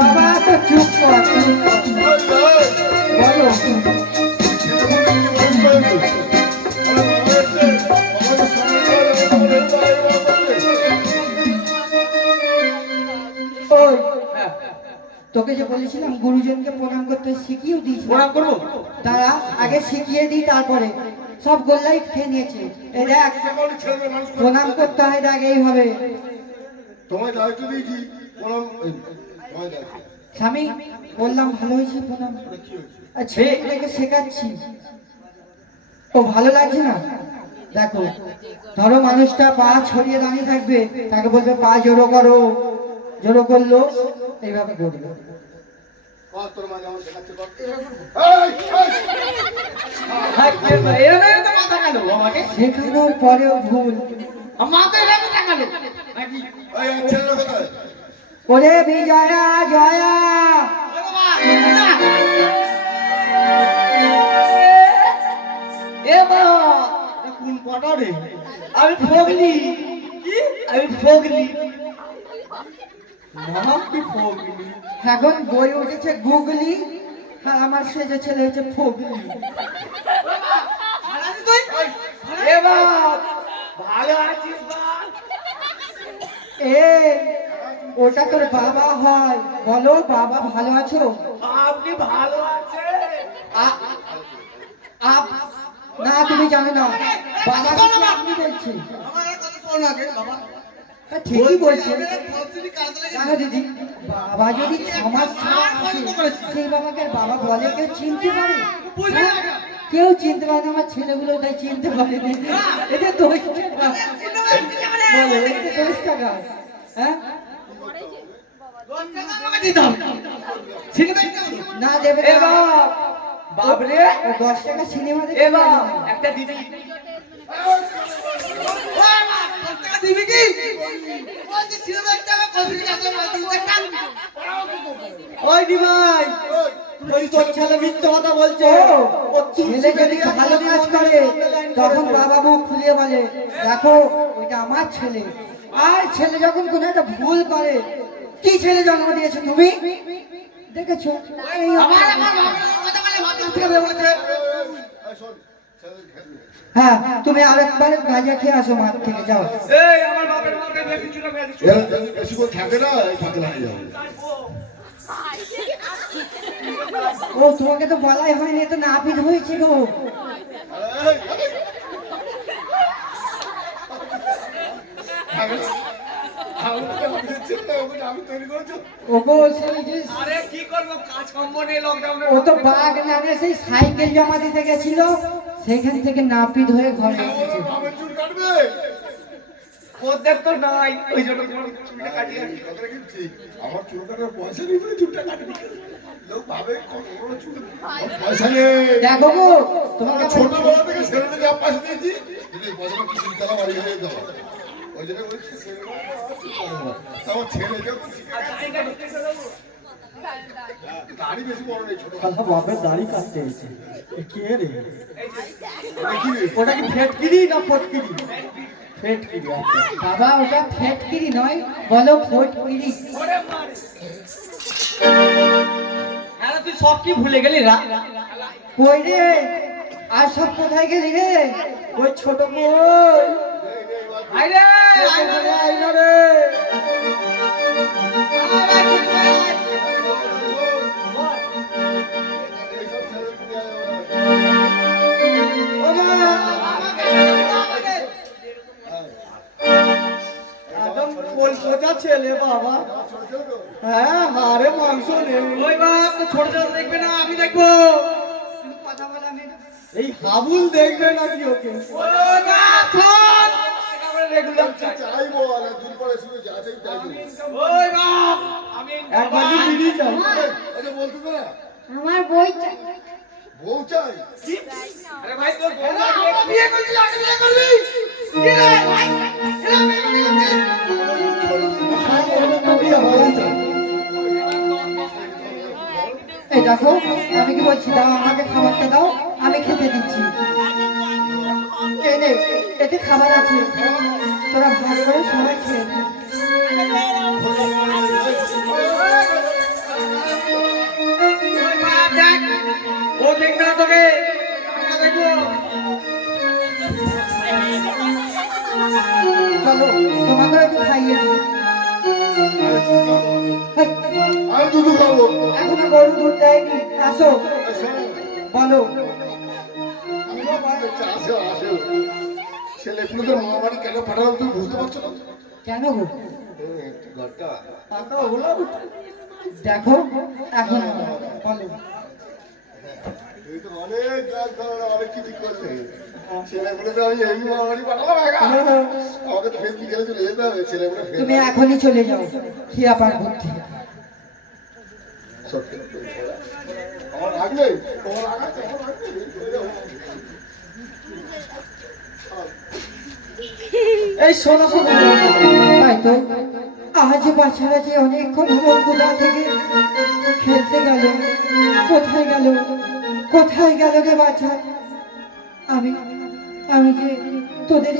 বাবা তো চুপ কর বলো। তোকে যে বলেছিলাম গুরুজনকে প্রণাম করতে শিখিয়েও দিয়েছি। প্রণাম করবো? তারা আগে শিখিয়ে দিই তারপরে সব গোল্লাই খেয়ে নিয়েছে। এই দেখ প্রণাম করতে হয় দেখ এইভাবে। তোমায় দায়িত্ব দিয়েছি প্রণাম। স্বামী বললাম ভালো হয়েছে প্রণাম। ছেলেকে শেখাচ্ছি। ও ভালো লাগছে না? দেখো ধরো মানুষটা পা ছড়িয়ে দাঁড়িয়ে থাকবে, তাকে বলবে পা জোড়ো করো, জোড়ো করলো এইভাবে করবে। শেখানোর পরেও ভুল। ওরে বিজয়া জয়া কোন পটা রে? আমি ফগলি। আমি ফগলি। নাম কি ফগলি? এখন বই উঠেছে গুগলি, আর আমার সেজে ছেলে হচ্ছে ফগলি। ভালো আছিস? ওটা তোর বাবা হয়, বলো বাবা ভালো আছো? আপনি ভালো আছেন? না তুমি জানো না বাবা আপনি বলছি। ঠিকই বলছে জানো দিদি, বাবা যদি সমাজ সেই বাবাকে বাবা বলে কেউ চিনতে পারে? কেউ চিনতে পারে না। আমার ছেলেগুলো তাই চিনতে পারে। এটা দোষ বলো, এটা দোষ টাকা। হ্যাঁ না দেবে বাবরে 10 টাকা সিনেমা একটা দিদি ওই দিভাই ওই তোর ছেলে মিথ্যে কথা বলছে। ও ছেলে যদি ভালো কাজ করে তখন বাবা মুখ খুলিয়ে বলে দেখো ওইটা আমার ছেলে। আর ছেলে যখন কোনো একটা ভুল করে, কি ছেলে জন্ম দিয়েছো তুমি দেখেছো? হ্যাঁ তুমি আরেকবার ভাজা খেয়ে আসো মাঠ থেকে, যাও। ও তোমাকে তো বলাই হয়নি, তো নাপিত হয়েছে গো। ও তো বাঘ নামে সেই সাইকেল জমা দিতে গেছিল, সেখান থেকে নাপিত হয়ে ঘরে এসেছে। ওদের তো নাই, ওই জন্য চুলটা কাটিয়ে আমার চুল কাটার পয়সা নেই বলে চুলটা কাটবি। লোক ভাবে পয়সা নেই। দেখো গো তোমাকে ছোটবেলা থেকে ছেলেটা যা পয়সা দিয়েছি পয়সাটা কি চিন্তা বাড়ি হয়ে যাওয়া। ওই জন্য বলছি আমার ছেলে যখন দাড়ি বেশি বড় নেই, ছোট বাপের দাড়ি কাটতে এসেছে। কে রে ওটা কি ফেটকিরি না ফটকিরি? ফেটকিরি। বাবা ওটা ফেটকিরি নয়, বলো ফটকিরি। তুই সব কি ভুলে গেলি রা? কই রে আর সব কোথায় গেলি রে? ওই ছোট কই আইরে আইনা রে। একদম কলকাতা ছেলে বাবা। হ্যাঁ হারে মাংস নেই। ওই বাপ তো ছোট ছোট দেখবে না, আমি দেখবো। এই হাবুল দেখবে নাকি ওকে? আমার বই চাই। বউ চাই? আরে ভাই তোর বিয়ে করবি না, বিয়ে করবি? এই দেখো আমি কি বলছি, দাও আমাকে খাবারটা দাও, আমি খেতে দিচ্ছি। এতে খাবার আছে, তোরা ভাগ করে সবাই খেয়ে নে। হেই, আমি দুধ খাবো। এখনো গরু দুধ দেয়নি, আসো বলো। আসো আসো। ছেলেগুলোকে মামা বাড়ি কেন পাঠালাম তুমি বুঝতে পারছো না? কেন গো? ঘরটা পাকা হলো? দেখো এখন বলো। তুই তো অনেক কাজ করো, অনেক কিছু করলে। ছেলেগুলোকে আমি এই মামা বাড়ি পাঠালাম একা। আমাকে তো ফের বিকেলে চলে যেতে হবে। ছেলেগুলো ফের তুমি এখনই চলে যাও খিয়া পার্বতী। সত্যি আমার রাগ নেই, তোমার রাগ আছে, আমার রাগ নেই। চলে যাও। এই শোনো শোনো, তাই তো আজ বাচ্চারা যে অনেকক্ষণ হলো কোথা থেকে খেলতে গেল, কোথায় গেল, কোথায় গেল রে বাচ্চা? আমি আমি যে তোদের